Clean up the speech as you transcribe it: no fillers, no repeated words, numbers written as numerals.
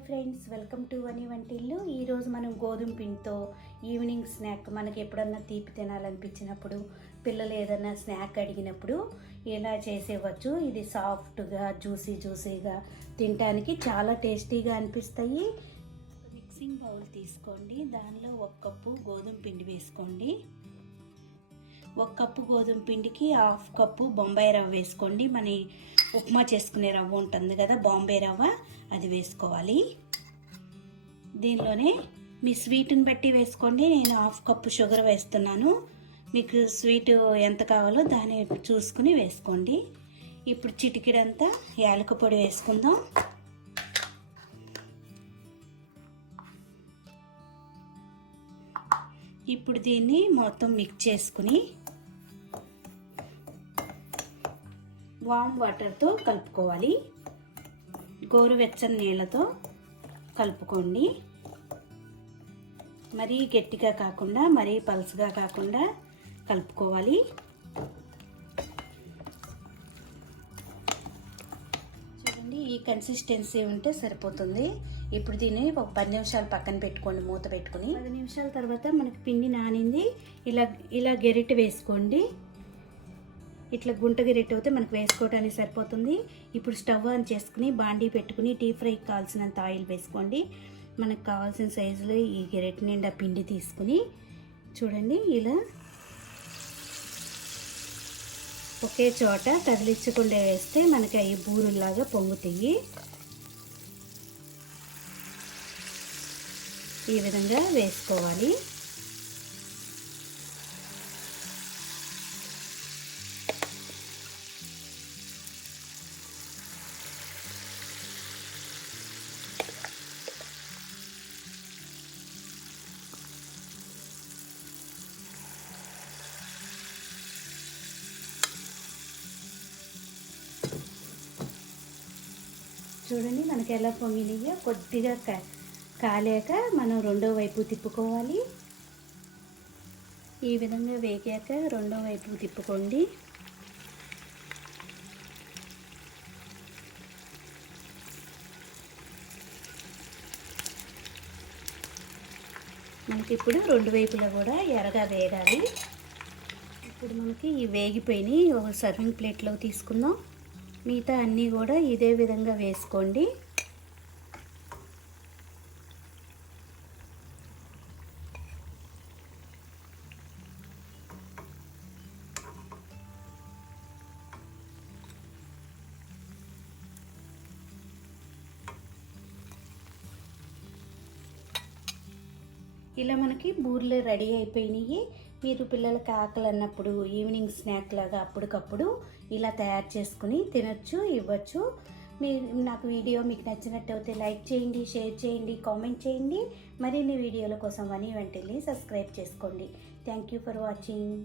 Hi friends, welcome to వని వంటిల్లు. ఈరోజు మనం గోధుమ పిండితో ఈవినింగ్ స్నాక్, మనకి ఎప్పుడన్నా తీపి తినాలనిపించినప్పుడు, పిల్లలు ఏదన్నా స్నాక్ అడిగినప్పుడు ఇలా చేసేవచ్చు. ఇది సాఫ్ట్గా జ్యూసీగా తినడానికి చాలా టేస్టీగా అనిపిస్తాయి. మిక్సింగ్ బౌల్ తీసుకోండి, దానిలో 1 కప్పు గోధుమ పిండి వేసుకోండి. 1 కప్పు గోధుమ పిండికి 1/2 కప్పు బొంబాయి రవ్వ వేసుకోండి. మన ఉప్మా చేసుకునే రవ్వ ఉంటుంది కదా, బాంబే రవ్వ, అది వేసుకోవాలి. దీనిలోనే మీ స్వీట్ని బట్టి వేసుకోండి. నేను 1/2 కప్పు షుగర్ వేస్తున్నాను. మీకు స్వీట్ ఎంత కావాలో దాన్ని చూసుకుని వేసుకోండి. ఇప్పుడు చిటికెడంతా యాలక పొడి వేసుకుందాం. ఇప్పుడు దీన్ని మొత్తం మిక్స్ చేసుకుని వామ్ వాటర్తో కలుపుకోవాలి. గోరువెచ్చని నీళ్ళతో కలుపుకోండి. మరీ గట్టిగా కాకుండా మరీ పలుచగా కాకుండా కలుపుకోవాలి. చూడండి, ఈ కన్సిస్టెన్సీ ఉంటే సరిపోతుంది. ఇప్పుడు దీన్ని ఒక 10 నిమిషాలు పక్కన పెట్టుకోండి, మూత పెట్టుకుని. 10 నిమిషాల తర్వాత మనకి పిండి నానింది. ఇలా గెరిటె వేసుకోండి. ఇట్లా గుంట గెరిటె అయితే మనకు వేసుకోవడానికి సరిపోతుంది. ఇప్పుడు స్టవ్ ఆన్ చేసుకుని బాండీ పెట్టుకుని డీప్ ఫ్రైకి కావాల్సినంత ఆయిల్ వేసుకోండి. మనకు కావాల్సిన సైజులో ఈ గెరిటె నిండా పిండి తీసుకుని చూడండి, ఇలా ఒకే చోట కదిలించకుండా వేస్తే మనకి అవి బూరుల్లాగా పొంగుతాయి. ఈ విధంగా వేసుకోవాలి. చూడండి, మనకి ఎలా పొంగినాయో. కొద్దిగా కాలేక మనం రెండో వైపు తిప్పుకోవాలి. ఈ విధంగా వేగాక రెండో వైపు తిప్పుకోండి. మనకి ఇప్పుడు రెండు వైపులా కూడా ఎర్రగా వేగాలి. ఇప్పుడు మనకి ఈ వేగిపోయినాయి. ఒక సర్వింగ్ ప్లేట్లో తీసుకుందాం. మిగతా అన్నీ కూడా ఇదే విధంగా వేసుకోండి. ఇలా మనకి బూరెలు రెడీ అయిపోయినాయి. మీరు పిల్లలకి ఆకలి అన్నప్పుడు ఈవినింగ్ స్నాక్ లాగా అప్పటికప్పుడు ఇలా తయారు చేసుకుని తినొచ్చు, ఇవ్వచ్చు. నాకు వీడియో మీకు నచ్చినట్టయితే లైక్ చేయండి, షేర్ చేయండి, కామెంట్ చేయండి. మరిన్ని వీడియోల కోసం వని వంటిల్ని సబ్స్క్రైబ్ చేసుకోండి. Thank you for watching.